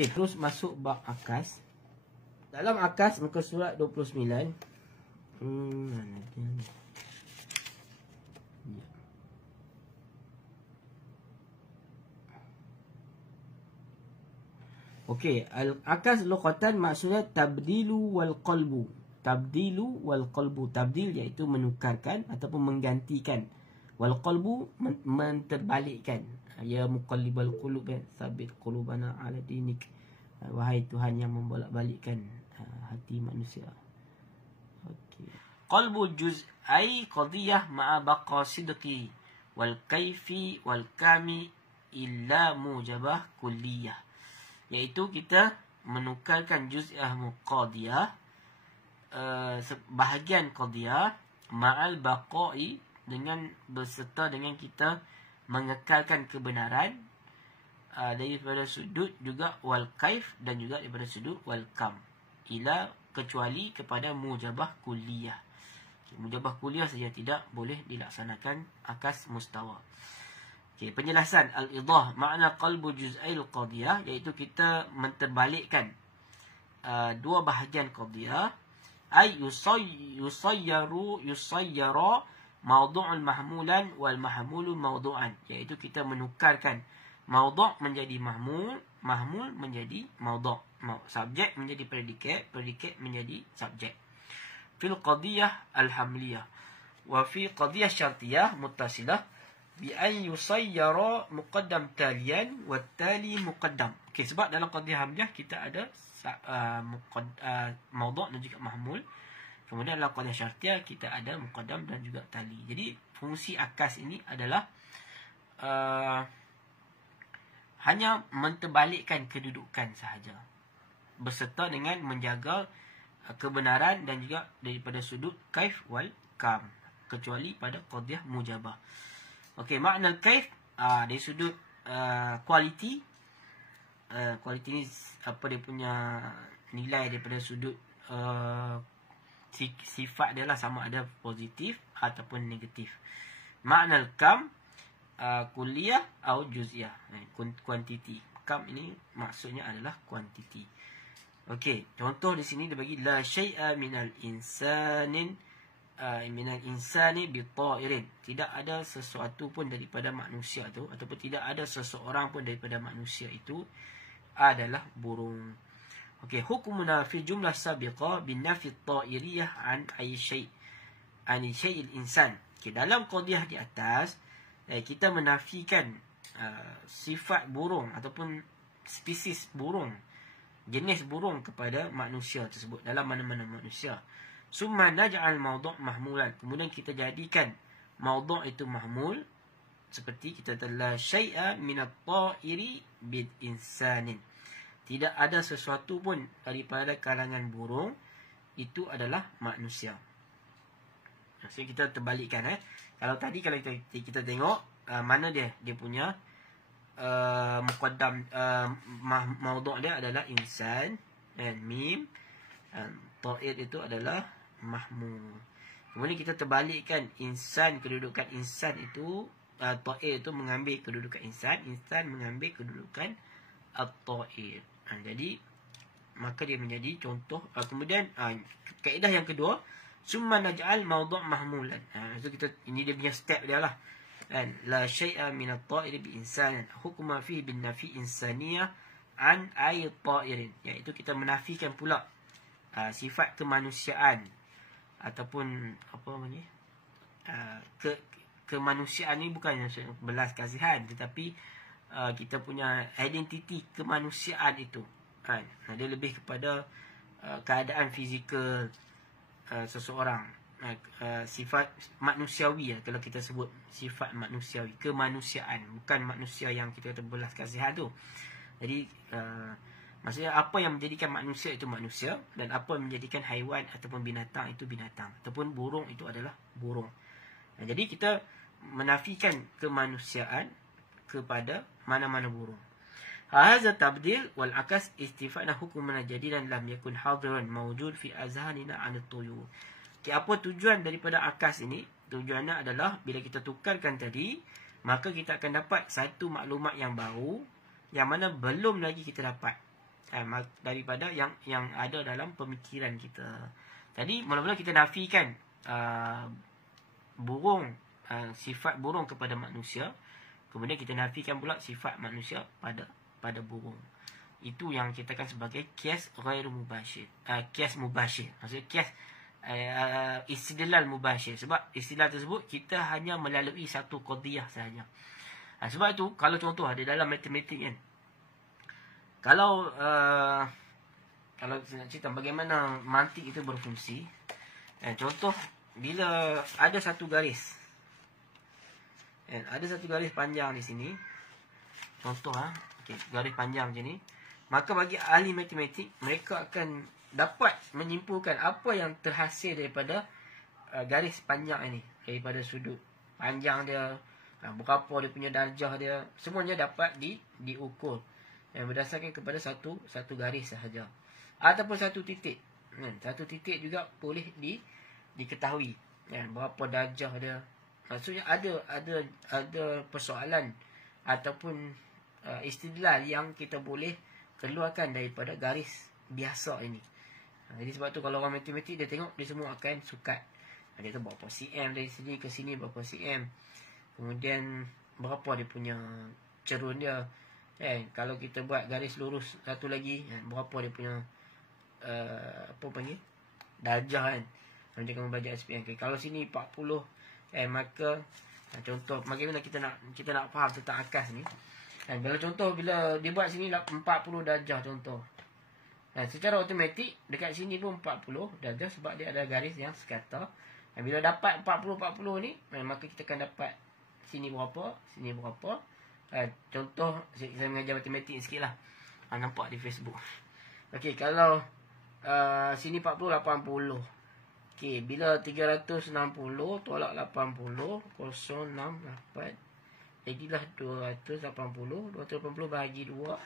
Okey, terus masuk bab akas. Dalam akas muka surat 29. Mana dia? Okey, al-akas lughatan maksudnya tabdilu wal qalbu. Tabdilu wal qalbu. Tabdil iaitu menukarkan ataupun menggantikan. Wal qalbu menterbalikkan. Ya muqallibal qulub, sabit qulubana ala dinik. Wahai Tuhan yang membolak-balikkan hati manusia. Okey. Qalbu juz'ai qadiyah ma'a baqa sidqi wal kaifi wal kami illa mujabah kulliyah. Iaitu kita menukarkan juz'ah muqadiyah, bahagian qadiyah ma'al baqa'i, dengan berserta dengan kita mengekalkan kebenaran daripada sudut juga wal kaif, dan juga daripada sudut wal kam, ila kecuali kepada mujabah kulliyah. Mujabah kulliyah saja tidak boleh dilaksanakan akas mustawa. Okay, penjelasan al-idah, makna qalbu juz'ail qadiyah, iaitu kita menterbalikkan dua bahagian qadiyah. Ay yusayyara mawdu'un mahmulan wal mahmulu mawdu'an, iaitu kita menukarkan mawdu' menjadi mahmul, mahmul menjadi mawdu', subjek menjadi predikat, predikat menjadi subjek. Fil qadiyah al-hamliyah wa fi qadiyah syartiyah muttasilah bi an yusayyara muqaddam taliyan wa tali muqaddam. Okey, sebab dalam qadiyah hamliyah kita ada mawdu' dan juga mahmul. Kemudian dalam qadiyah syartiyah kita ada muqaddam dan juga tali. Jadi fungsi akas ini adalah hanya menterbalikkan kedudukan sahaja, berserta dengan menjaga kebenaran dan juga daripada sudut kaif wal kam, kecuali pada qadiyah mujabah. Okey, makna kaif dari sudut kualiti. Kualiti ni apa dia punya nilai daripada sudut sifat dia lah, sama ada positif ataupun negatif. Makna kam kulliyah atau juz'iyah, kuantiti. Kam ini maksudnya adalah kuantiti. Okey, contoh di sini dia bagi la syai'a minal insanin minal insani bi ta'irin. Tidak ada sesuatu pun daripada manusia tu, ataupun tidak ada seseorang pun daripada manusia itu adalah burung. Okey, hukumuna fi jumlah sabiqah bin nafi at-ta'iriyah an ay syai' an syai'il insan. Okey, dalam qadiyah di atas kita menafikan sifat burung ataupun spesies burung, jenis burung kepada manusia tersebut, dalam mana-mana manusia. Summa naj'al mawdu' mahmulan. Kemudian kita jadikan mawdu' itu mahmul, seperti kita telah syai'a minat ta'iri bil insanin. Tidak ada sesuatu pun daripada kalangan burung itu adalah manusia. So kita terbalikkan. Kalau tadi kalau kita tengok mana dia punya muqaddam, mawdu' dia adalah insan dan mim, ta'ir itu adalah mahmul. Kemudian kita terbalikkan insan, kedudukan insan itu, ta'ir itu mengambil kedudukan insan, insan mengambil kedudukan at-ta'ir. Jadi maka dia menjadi contoh. Kemudian kaedah yang kedua, summa naj'al mawdu' mahmulan. So kita, ini dia punya step dia lah. La syai'a min at-ta'ir bi insan hukma fihi bin nafi insaniyah an ay ta'irin, iaitu kita menafikan pula sifat kemanusiaan ataupun apa namanya, kemanusiaan ni bukan belas kasihan, tetapi kita punya identiti kemanusiaan itu kan, dia lebih kepada keadaan fizikal seseorang, sifat manusiawi. Kalau kita sebut sifat manusiawi, kemanusiaan, bukan manusia yang kita kata belas kasihan tu. Jadi maksudnya apa yang menjadikan manusia itu manusia, dan apa yang menjadikan haiwan ataupun binatang itu binatang, ataupun burung itu adalah burung. Jadi kita menafikan kemanusiaan kepada mana-mana burung. Hadza tabdil wal akas istifadna hukman jadidan lam yakun hadiran mawjud fi azhanina 'an at-tuyur. Okay, apa tujuan daripada akas ini? Tujuannya adalah bila kita tukarkan tadi, maka kita akan dapat satu maklumat yang baru yang mana belum lagi kita dapat daripada yang ada dalam pemikiran kita. Tadi mula-mula kita nafikan burung, sifat burung kepada manusia, kemudian kita nafikan pula sifat manusia pada burung. Itu yang kita kan sebagai qiyas ghairu mubashir, qiyas mubashir. Maksudnya qiyas istidlal mubashir. Sebab istidlal tersebut kita hanya melalui satu qadiyah sahaja. Sebab itu kalau contoh ada dalam matematik kan, kalau saya nak cerita bagaimana mantik itu berfungsi, contoh bila ada satu garis, ada satu garis panjang di sini, contoh garis panjang macam ni, maka bagi ahli matematik, mereka akan dapat menyimpulkan apa yang terhasil daripada garis panjang ini, daripada sudut panjang dia, berapa dia punya darjah dia, semuanya dapat diukur berdasarkan kepada satu garis sahaja, ataupun satu titik. Satu titik juga boleh diketahui berapa darjah dia. Maksudnya ada persoalan ataupun istidlal yang kita boleh keluarkan daripada garis biasa ini. Jadi sebab tu kalau orang matematik dia tengok, dia semua akan sukat. Dia tahu berapa cm dari sini ke sini, berapa cm, kemudian berapa dia punya cerun dia. Kalau kita buat garis lurus satu lagi, berapa dia punya apa panggil, darjah kan. Nanti kamu belajar SPM. Kalau sini 40, maka contoh bagaimana kita nak faham tentang akas ni. Bila contoh bila dia buat sini 40 darjah contoh. Secara automatik dekat sini pun 40 darjah sebab dia ada garis yang sekata. Bila dapat 40 ni, maka kita akan dapat sini berapa, sini berapa. Contoh saya mengajar matematik sikit lah, nampak di Facebook. Okey, kalau sini 40, 80. Okey, bila 360 tolak 80, 068, jadilah 280. 280 bahagi 2,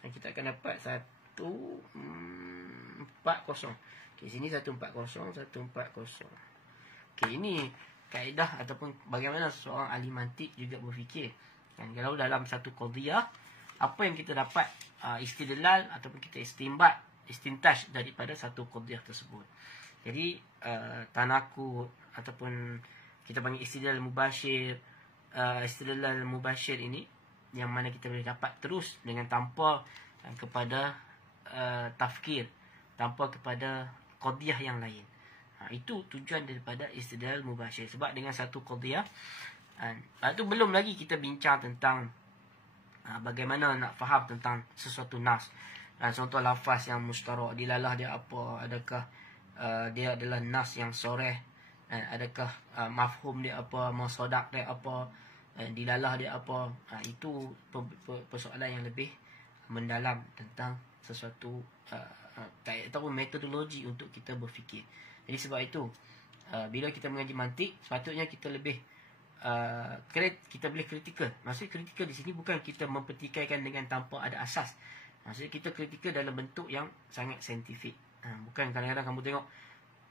dan kita akan dapat 140. Okey, sini 140, 140. Okey, ini kaedah ataupun bagaimana seorang ahli mantik juga berfikir. Kalau dalam satu qadiyah, apa yang kita dapat istidlal ataupun kita istintaj daripada satu qadiyah tersebut. Jadi tanaku ataupun kita panggil istidlal mubashir, istidlal mubashir ini yang mana kita boleh dapat terus dengan tanpa kepada tafkir, tanpa kepada qadiyah yang lain. Itu tujuan daripada istidlal mubashir. Sebab dengan satu qadiyah, itu belum lagi kita bincang tentang bagaimana nak faham tentang sesuatu nas. Contoh lafaz yang mustarak, dilalah dia apa, adakah dia adalah nas yang soreh, adakah mafhum dia apa, masadak dia apa, dilalah dia apa. Itu persoalan yang lebih mendalam tentang sesuatu ataupun metodologi untuk kita berfikir. Jadi sebab itu bila kita mengaji mantik, sepatutnya kita lebih kita boleh kritikal. Maksud kritikal di sini bukan kita mempertikaikan dengan tanpa ada asas. Maksud kita kritikal dalam bentuk yang sangat saintifik. Bukan kadang-kadang kamu tengok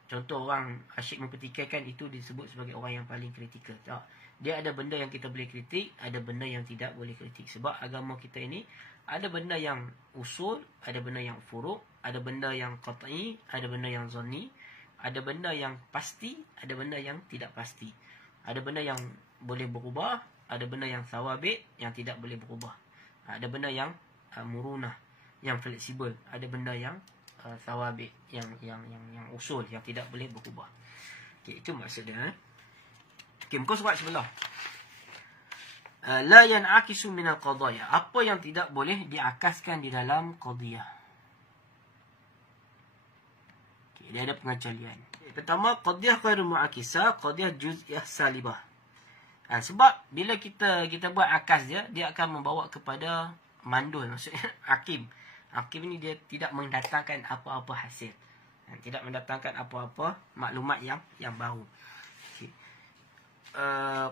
contoh orang asyik mempertikaikan, itu disebut sebagai orang yang paling kritikal. Tak. Dia ada benda yang kita boleh kritik, ada benda yang tidak boleh kritik. Sebab agama kita ini ada benda yang usul, ada benda yang furuk, ada benda yang qat'i, ada benda yang zanni, ada benda yang pasti, ada benda yang tidak pasti. Ada benda yang boleh berubah, ada benda yang sawabit yang tidak boleh berubah. Ada benda yang murunah, yang fleksibel, ada benda yang sawabit, yang usul, yang tidak boleh berubah. Okey, itu maksudnya. Okey, muka surat sebelah. La yan'akisu min al-qadaya. Apa yang tidak boleh diakaskan di dalam qadiyah. Okey, dia ada pengecualian. Pertama, qadiyah ghairu mu'akisah, qadiyah juz'iyah salibah. Sebab bila kita buat akas dia akan membawa kepada mandul, maksudnya hakim. Hakim ni dia tidak mendatangkan apa-apa hasil. Tidak mendatangkan apa-apa maklumat yang baru. Okay.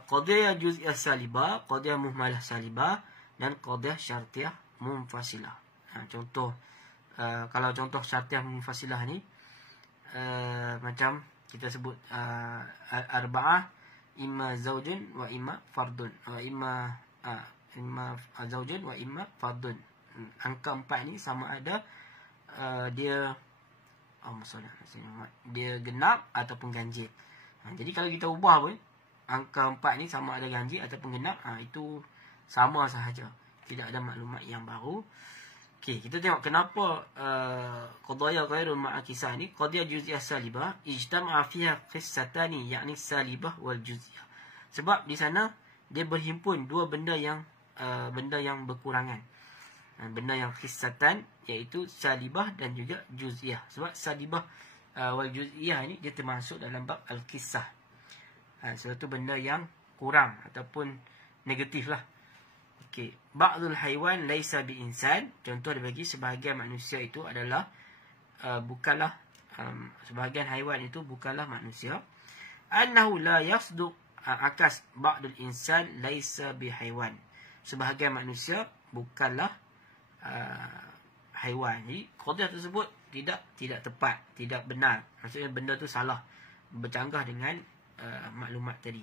Qadiyah juz'iyah salibah, qadiyah muhmalah salibah, dan qadiyah syartiyah munfasilah. Contoh, kalau contoh syartiyah munfasilah ni, macam kita sebut arba'ah, imma zaujun wa imma fardun, wa imma zaujun wa imma fardun. angka 4 ni sama ada dia dia genap ataupun ganjil. Jadi kalau kita ubah pun angka 4 ni sama ada ganjil ataupun genap, itu sama sahaja, tidak ada maklumat yang baru. Okey, kita tengok kenapa qadaya ghairul ma'akisah ni, qadiyah juz'iyah salibah ijtama'a fiha qissatani, yakni salibah wal juz'iyah. Sebab di sana dia berhimpun dua benda yang berkurangan. Benda yang qissatan, iaitu salibah dan juga juz'iyah. Sebab salibah wal juz'iyah ni dia termasuk dalam bab al-qissah. Suatu benda yang kurang ataupun negatif lah. Okey, ba'dul haiwan laisa bi insan. Contoh dia bagi sebahagian manusia itu adalah bukanlah sebahagian haiwan itu bukanlah manusia. Annahu la yasduq akas ba'dul insan laisa bi haiwan. Sebahagian manusia bukanlah haiwan. Jadi qadiyah tersebut tidak tepat, tidak benar. Maksudnya benda tu salah, bercanggah dengan maklumat tadi.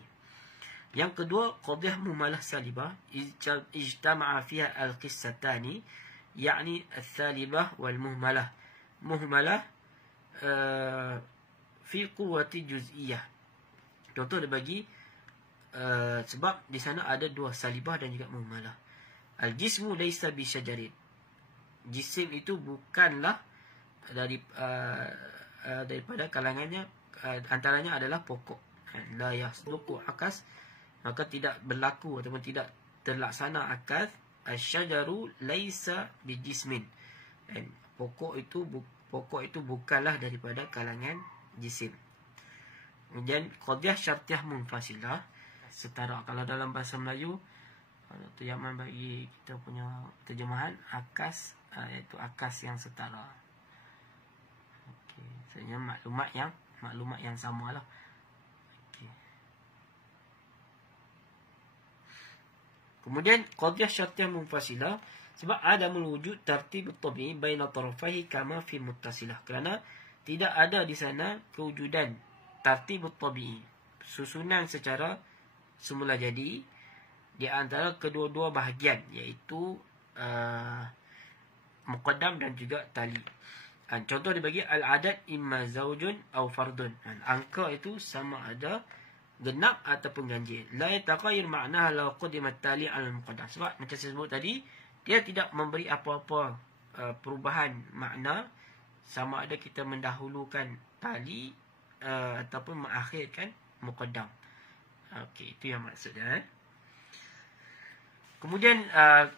Yang kedua, qadiyah muhmalah salibah ijtama'a fiha al-qissatani, yakni al-salibah wal muhmalah. Muhmalah fi quwwati juz'iyah. Contoh dia bagi sebab di sana ada dua salibah dan juga muhmalah. Al-jismu laysa bi syajarin. Jisim itu bukanlah daripada kalangannya, antaranya adalah pokok. La yasduqu akas, maka tidak berlaku ataupun tidak terlaksana akas. Asy-syajaru laysa bi jismin. Pokok itu bukanlah daripada kalangan jisim. Kemudian qadiyah syartiyah munfasilah, setara. Kalau dalam bahasa Melayu, Dr. Yaman bagi kita punya terjemahan akas, iaitu akas yang setara. Okey, sebenarnya maklumat yang samalah. Okey. Kemudian qadiyah syartiyah munfasilah, sebab adamul wujud tartib at-tabi'i baina tarafaihi kama fi muttasilah. Kerana tidak ada di sana kewujudan tartib at-tabi'i, susunan secara semula jadi di antara kedua-dua bahagian, iaitu muqaddam dan juga tali. Contoh dibagi al-adad imma zaujun atau fardun. Angka itu sama ada genap ataupun ganjil. La yataghayyar ma'naha law qudima tali al-muqaddam. Sebab macam saya sebut tadi, dia tidak memberi apa-apa perubahan makna sama ada kita mendahulukan tali ataupun mengakhirkan muqaddam. Okey, itu yang maksudnya. Kemudian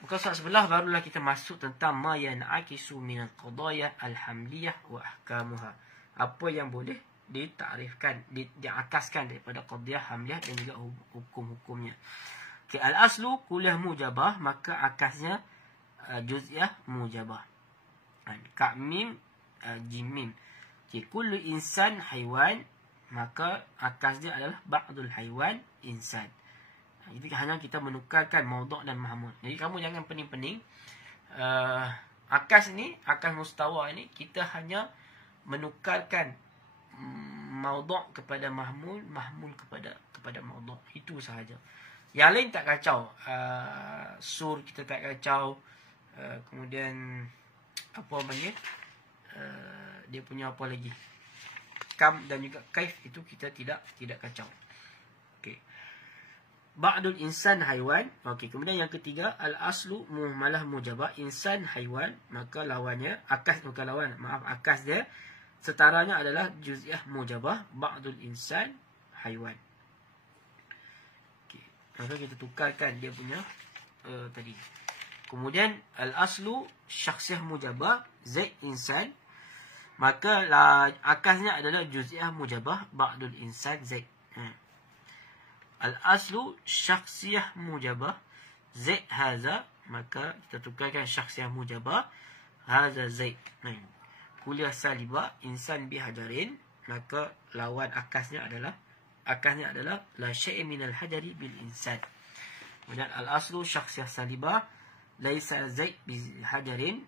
muka surat sebelah barulah kita masuk tentang ma yan'akisu minal qadaya al-hamliyah wa ahkamuha. Apa yang boleh ditakrifkan, diakaskan daripada qadiyah hamliyah dan juga hukum-hukumnya. Okay, al-aslu kuliah mujabah, maka akasnya juz'iyah mujabah. Ka mim jim mim. Okay, kullu insan haiwan, maka akasnya adalah ba'dul haiwan insan. Jadi hanya kita menukarkan maudhu' dan mahmul. Jadi kamu jangan pening-pening. Akas ni, akas mustawa ni, kita hanya menukarkan maudhu' kepada mahmul, mahmul kepada maudhu'. Itu sahaja. Yang lain tak kacau. Sur kita tak kacau. Kemudian apa panggil? Dia punya apa lagi? Kam dan juga kaif itu kita tidak kacau. Okey. Ba'dul insan haiwan. Okey, kemudian yang ketiga, al-aslu muhmalah mujabah, insan haiwan, maka lawannya akas, bukan lawan, maaf, akas dia setaranya adalah juz'iyah mujabah, ba'dul insan haiwan. Okey, maka kita tukarkan dia punya tadi. Kemudian al-aslu syakhsiyah mujabah, zaid insan, maka akasnya adalah juz'iyah mujabah, ba'dul insan zaid. Al-aslu syakhsiyah mujabah, zaid haza, maka kita tukarkan syakhsiyah mujabah, haza zaid. Kuliah salibah, insan bihajarin, maka lawan akasnya adalah la syai' minal hajari bil insan. Kemudian al-aslu syakhsiyah salibah, laisa zaid bihajarin,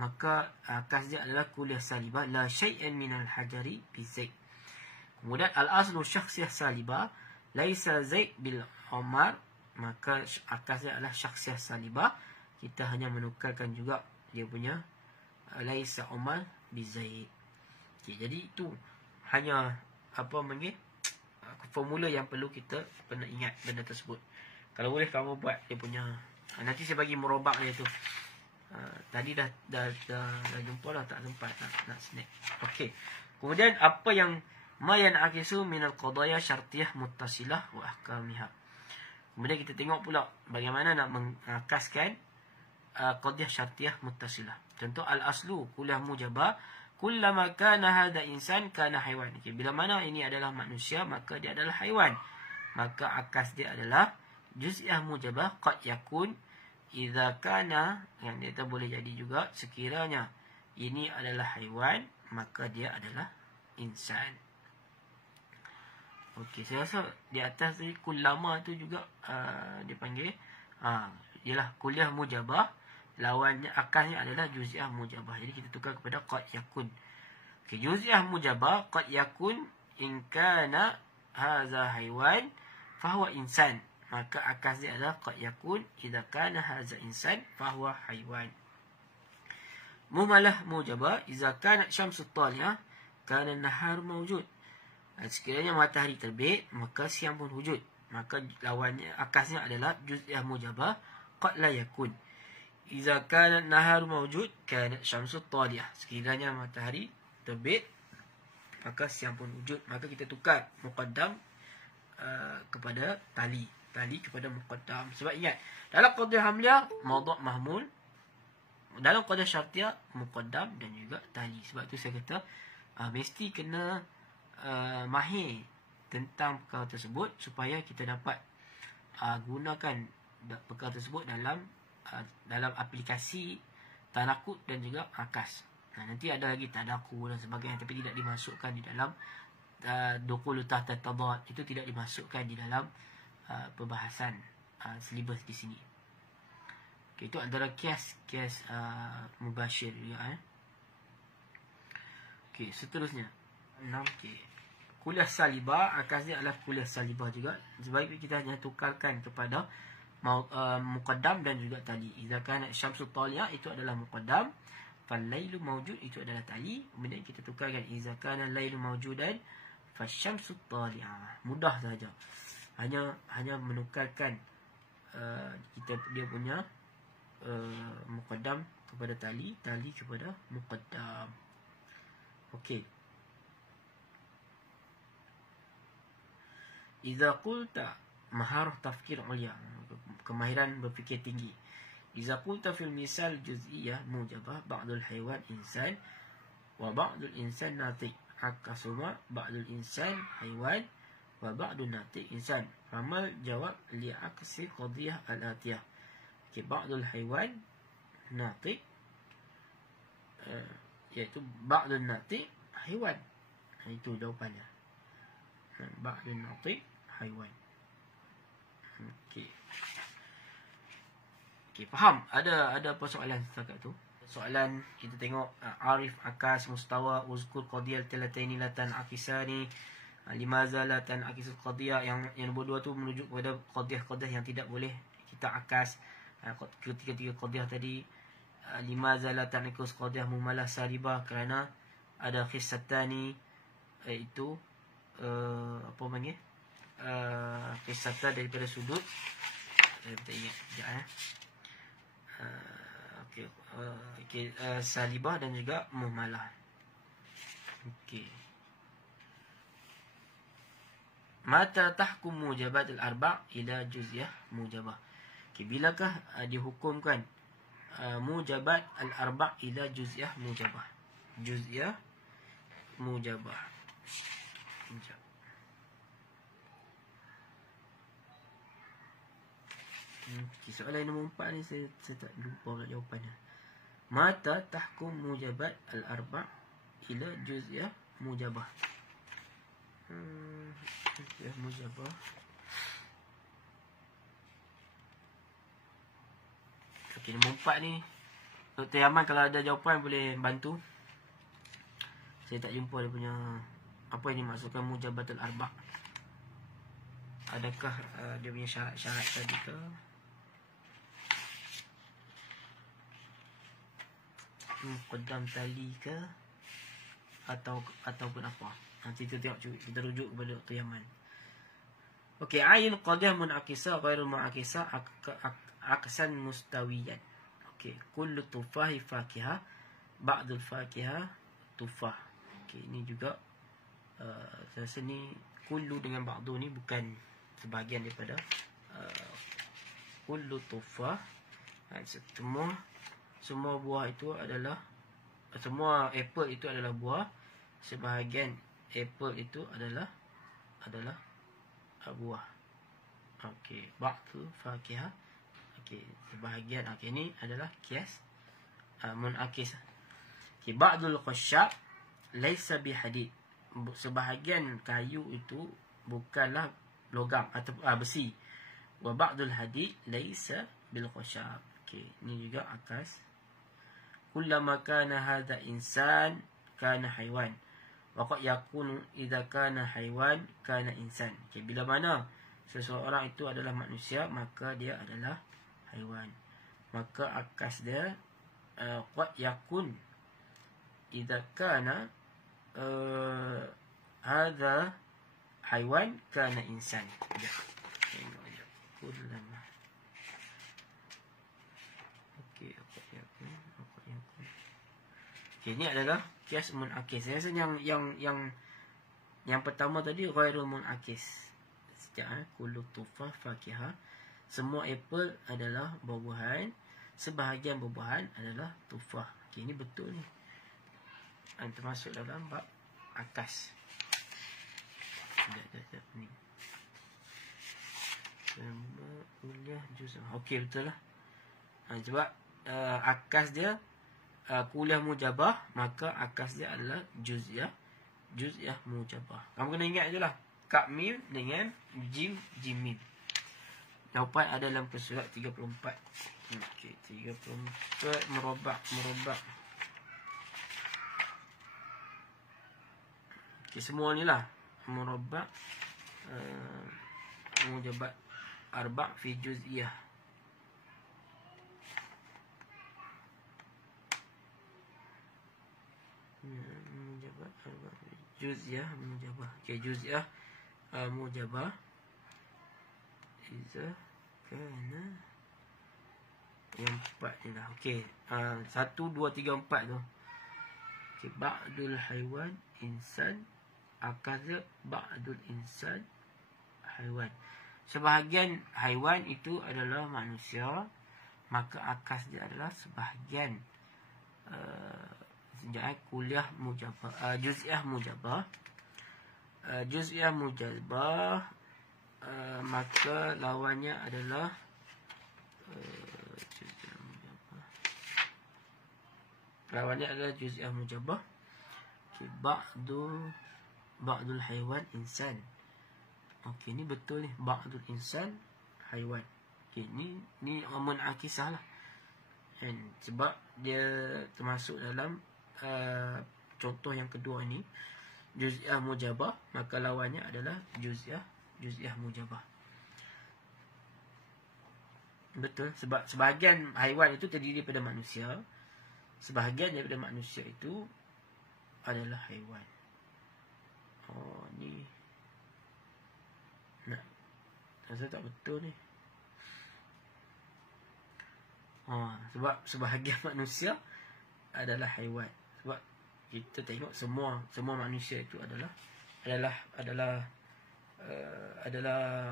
maka akasnya adalah kuliah salibah, la syai'an minal hajari bi zaid. Kemudian al-aslu syakhsiyah salibah, laisa zaid bil umar, maka akasnya adalah syakhsiyah salibah, kita hanya menukarkan juga dia punya laisa Umar bi Zaid. Okay, jadi itu hanya formula yang perlu kita pernah ingat benda tersebut. Kalau boleh kamu buat dia punya, nanti saya bagi merobak dia tu. Tadi dah jumpa dah, tak sempat nak snack. Okey. Kemudian apa yang ma yan'akisu minal qadaya syartiyah muttasilah wa ahkamiha. Kemudian kita tengok pula bagaimana nak mengakaskan qadiyah syartiyah muttasilah. Contoh al-aslu kulah mujabah kullama kana hadha insan kana haiwan. Okay, bila mana ini adalah manusia maka dia adalah haiwan. Maka akas dia adalah juz'iyah mujabah qad yakun idza kana, yang dia boleh jadi juga sekiranya ini adalah haiwan maka dia adalah insan. Okey, saya rasa di atas ni kullama tu juga dia panggil ialah kuliah mujabah, lawannya akasnya adalah juz'iyah mujabah. Jadi kita tukar kepada qad yakun. Okey, juz'iyah mujabah qad yakun in kana hadza haiwan fa huwa insan. Maka akas dia adalah qad yakun idza kana hadza insan fa huwa haiwan. Mumalah mujabah idza kana syamsu taliyah kana an-nahar mawjud. Sekiranya matahari terbit maka siang pun wujud. Maka lawannya akasnya adalah juz'iyah mujabah qad la yakun idza kana an-nahar mawjud kana syamsu taliyah. Sekiranya matahari terbit maka siang pun wujud. Maka kita tukar muqaddam kepada tali kepada muqaddam. Sebab ingat, dalam qadiyah hamliyah mawdu' mahmul, dalam qadiyah syartiyah muqaddam dan juga tali. Sebab tu saya kata mesti kena mahir tentang perkara tersebut supaya kita dapat gunakan perkara tersebut dalam aplikasi tanakut dan juga akas. Nanti ada lagi tadaku dan sebagainya, tapi tidak dimasukkan di dalam dukhulu tahta tadad. Itu tidak dimasukkan di dalam perbahasan silibus di sini. Okay, itu antara kias mubashir juga. Okay, seterusnya 6. Okay. Kuliah salibah, akasnya adalah kuliah salibah juga. Sebaiknya kita hanya tukarkan kepada muqaddam dan juga tali. Idza kana syamsu taliyah itu adalah muqaddam, fal lailu mawjud itu adalah tali. Kemudian kita tukarkan idza kana lailu mawjudan fasyamsu taliyah. Mudah saja. Hanya menukarkan dia punya muqaddam kepada tali kepada muqaddam. Okey. Idza qulta maharah tafkir ulia, kemahiran berfikir tinggi. Idza qulta fil misal juz'iyah mujabah ba'dul haiwan insan wa ba'dul insan natiq. Akasuma ba'dul insan haiwan wa ba'dun natiq insan. Ramal jawab li aksi qadiyah al-atiyah. Okay, ba'dul haiwan natiq iaitu ba'dun natiq haiwan. Itu jawapannya. Ba'dun natiq haiwan. Okey. Okey, faham? Ada apa soalan setakat tu? Soalan kita tengok arif akas mustawa uzkur qadiyal talataini latan akisani. Limaza la tan'akisul qadiyah, yang nombor 2 tu merujuk kepada qadiyah-qadiyah yang tidak boleh kita akas. Ketiga qadiyah tadi, limaza la tan'akisul qadiyah mumalah saribah, kerana ada khissatani, iaitu apa panggil khissatan daripada sudut. Saya tak ingat sekejap okey, salibah dan juga mumalah. Okey. Mata tahkum mujabat al-arba' ila juz'iyah mujabah. Okay, bilakah dihukumkan mujabat al-arba' ila juz'iyah mujabah? Juz'iyah mujabah. Okay, soalan nombor 4 ni saya tak lupa jawapannya. Mata tahkum mujabat al-arba' ila juz'iyah mujabah. Juz'iyah mujabah. Okey, nombor 4 ni Dr. Yaman kalau ada jawapan boleh bantu. Saya tak jumpa dia punya apa ini maksudkan mujabatul arba'. Adakah dia punya syarat-syarat tadi ke? muqaddam tali ke ataupun apa. Nanti kita tengok, kita rujuk kepada Dr. Yaman. Okey, ain qadiyah munakisah ghairul munakisah aksan mustawiyan. Okey, kullu tufahi fakihah, ba'dul fakihah tufah. Okey, ini juga saya rasa ni kullu dengan ba'du ni bukan sebahagian daripada kullu tufah. Semua buah itu adalah, semua apple itu adalah buah. Sebahagian apple itu adalah buah. Okey, ba'du fakihah. Okey, sebahagian. Okey, ini adalah kias munakis. Okey, ba'dul khashab laisa bihadid. Sebahagian kayu itu bukanlah logam atau besi. Wa ba'dul hadid laisa bil khashab. Okey, ini juga akas. Kullama kana hadha insan kana haiwan. Wa qad yakunu idza kana haiwan kana insan. Okey, bila mana seseorang itu adalah manusia, maka dia adalah haiwan. Maka akas dia qad yakun idza kana hadha haiwan kana insan. Tengok je. Kullama. Okey, qad yakun. Okey, ini adalah kias munakis. Saya rasa yang pertama tadi ghairul munakis. Sejak kullu tufah fakihah, semua apple adalah buah-buahan, sebahagian buah-buahan adalah tufah. Okey, ini betul ni. Termasuk dalam bab akas. Sekejap ni. Kuliah juz. Okey, betul lah. Sebab akas dia kuliah mujabah, maka akas dia adalah juz'iyah mujabah. Kamu kena ingat je lah, kaf mim dengan jim mim. Jawapan ada dalam surat 34. Okey, 34 merobak. Okey, semua ni lah merobak mujabat arba' fi juz'iyah. Mujabat arba' juz'iyah mujabah. Okey, juz'iyah mujabah iza kana yang 4 ni lah. Okey, 1 2 3 4 tu. Okey, ba'dul haiwan insan, akaza ba'dul insan haiwan. Sebahagian haiwan itu adalah manusia, maka akas dia adalah sebahagian kuliah mujabah, juz'iyah mujabah. Juz'iyah mujabah, maka lawannya adalah juz'iyah mujabah. Okay, ba'dul haiwan insan. Okey, ni betul ni, ba'dul insan haiwan. Okey, ni munakisah lah. Sebab dia termasuk dalam contoh yang kedua ni, juz'iyah mujabah, maka lawannya adalah juz'iyah mujabah. Betul, sebab sebahagian haiwan itu terdiri daripada manusia, sebahagian daripada manusia itu adalah haiwan. Oh, ni nak rasa tak betul ni. Sebab sebahagian manusia adalah haiwan. Sebab kita tengok semua manusia itu adalah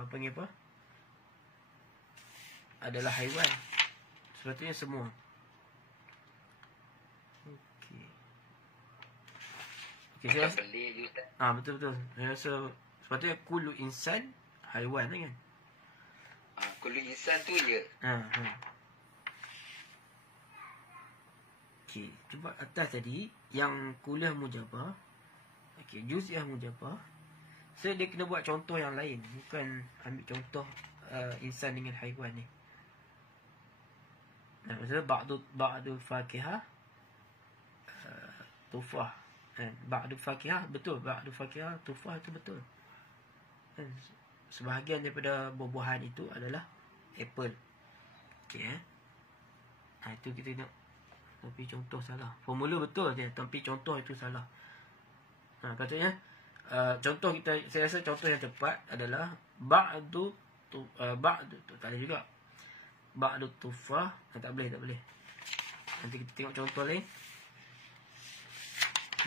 panggil apa? Adalah haiwan. Sepatutnya semua. Okey, saya rasa betul. Saya rasa sepatutnya kullu insan haiwan kan? Kullu insan tu je. Okey, cuba atas tadi yang kuliah mujabah. Okey, juz'iyah mujabah. So dia kena buat contoh yang lain, bukan ambil contoh insan dengan haiwan ni. Maksudnya ba'dul fakihah tufah. Ba'dul fakihah betul, ba'dul fakihah tufah itu betul. Sebahagian daripada buah-buahan itu adalah apple. Okey, itu kita tengok. tapi contoh salah. Formula betul je, tapi contoh itu salah. Patutnya contoh saya rasa contoh yang tepat adalah ba'du tak boleh juga. Ba'du tufah, tak boleh. Nanti kita tengok contoh lain.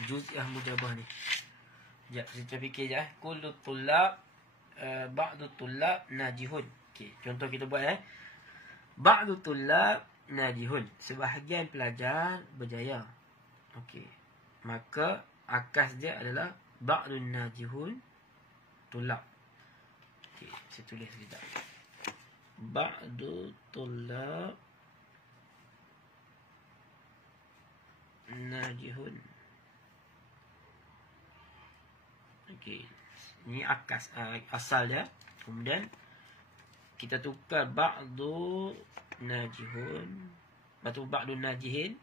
Juz'iyah mujabah ni. Sekejap, saya fikir je. Kullu tullab, ba'du tullab najihun. Okey, contoh kita buat ba'du tullab najihun. Sebahagian pelajar berjaya. Okey. Maka akas dia adalah ba'dun najihun tullab. Okey, saya tulis sekejap. Ba'du tullab najihun. Okey, ini akas asal dia. Kemudian kita tukar ba'du najihun, ba'du najihin.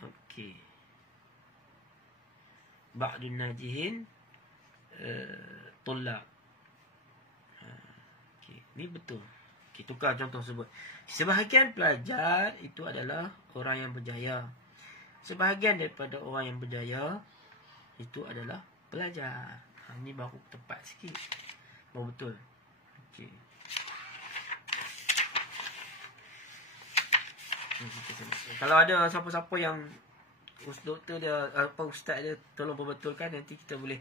Okey, ba'du najihin tullab. Okey, ni betul. Okey, tukar contoh tersebut. Sebahagian pelajar itu adalah orang yang berjaya. Sebahagian daripada orang yang berjaya itu adalah pelajar. Ini baru tepat sikit. Baru betul. Okey. Kalau ada siapa-siapa yang doktor dia, ustaz dia tolong perbetulkan, nanti kita boleh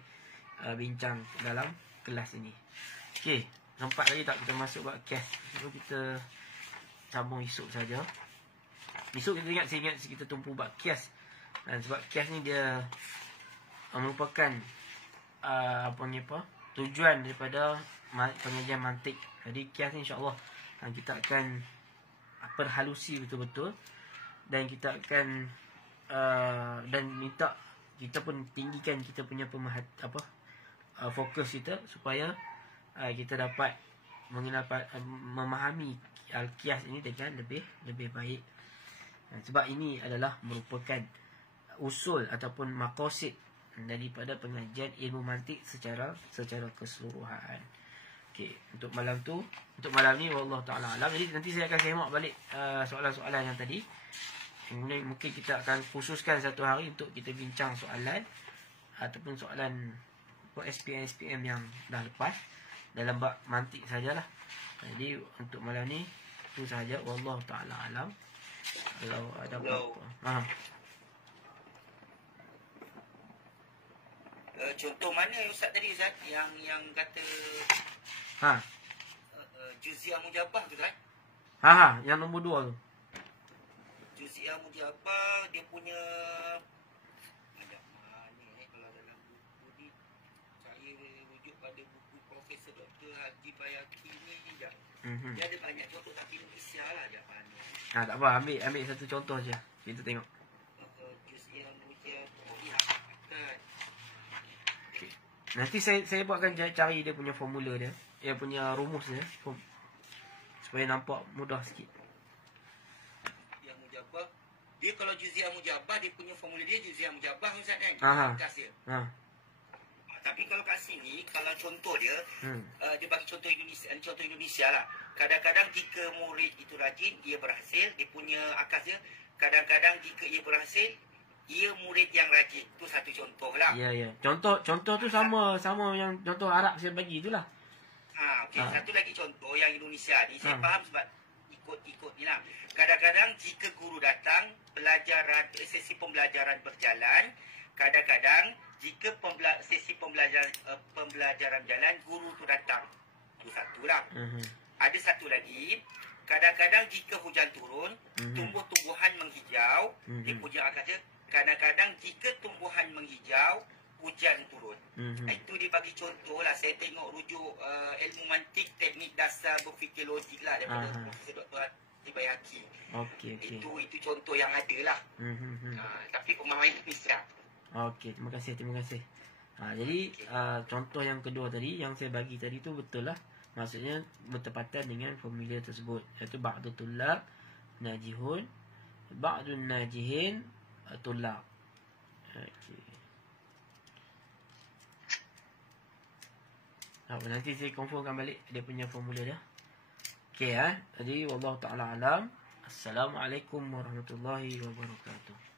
bincang dalam kelas ini. Okey, nampak lagi tak kita masuk buat kes? So kita sambung esok saja. Esok saya ingat kita tumpu buat kes. Dan sebab kes ni dia merupakan tujuan daripada pengajian mantik. Jadi kias ni insya-Allah kita akan perhalusi betul-betul, dan kita akan dan minta kita pun tinggikan kita punya fokus kita supaya kita dapat memahami al-kias ini dengan lebih baik. Sebab ini adalah merupakan usul ataupun maqasid daripada pengajian ilmu mantik secara keseluruhan. Okey, untuk malam ni wallahu taala alam. Jadi nanti saya akan semak balik soalan-soalan yang tadi. Kemudian mungkin kita akan khususkan satu hari untuk kita bincang soalan ataupun soalan SPM yang dah lepas dalam bab mantik sajalah. Jadi untuk malam ni itu sahaja, wallahu taala alam. Kalau ada apa-apa. Contoh mana Ustaz tadi, Ustaz? Yang kata Juz'iyah mujabah tu kan? Yang nombor 2 tu. Juz'iyah mujabah dia punya macam mana kalau dalam buku ni saya rujuk pada buku Profesor Dr. Haji Bayaki ni je. Dia ada banyak contoh tapi Indonesia lah je mana. Tak apa, ambil satu contoh je. Kita tengok. Juz'iyah mujabah kan. Nanti saya buatkan cari dia punya formula dia. Dia punya rumus dia. Supaya nampak mudah sikit. Juz'iyah mujabah. Dia kalau Juz'iyah mujabah, dia punya formula dia Juz'iyah mujabah Ustaz kan? Kasih. Tapi kalau kat sini, kalau contoh dia, dia bagi contoh Indonesia lah. Kadang-kadang jika murid itu rajin, dia berhasil. Dia punya akas dia. Kadang-kadang jika ia berhasil, ia murid yang rajin. Itu satu contoh lah. Ya. Contoh tu sama yang contoh Arab saya bagi itulah. Okey. Satu lagi contoh yang Indonesia ni saya faham sebab ikut ni lah. Kadang-kadang jika guru datang, sesi pembelajaran berjalan. Kadang-kadang jika sesi pembelajaran berjalan, guru tu datang. Itu satu lah. Ada satu lagi. Kadang-kadang jika hujan turun, tumbuh-tumbuhan menghijau. Dia punya akal dia. Kadang-kadang jika tumbuhan menghijau, hujan turun. Itu dia bagi contoh lah. Saya tengok rujuk ilmu mantik, teknik dasar berfikir logik lah daripada Profesor Dr. Haji Bayaki. Okey. Itu contoh yang ada lah. Tapi pemahaman Indonesia. Okey, terima kasih. Jadi contoh yang kedua tadi yang saya bagi tadi tu betul lah. Maksudnya bertepatan dengan formula tersebut, iaitu ba'du tullab najihun, ba'du najihin tullab. Okey. Nanti saya confirmkan balik dia punya formula dia. Okey Jadi wallahu taala alam. Assalamualaikum warahmatullahi wabarakatuh.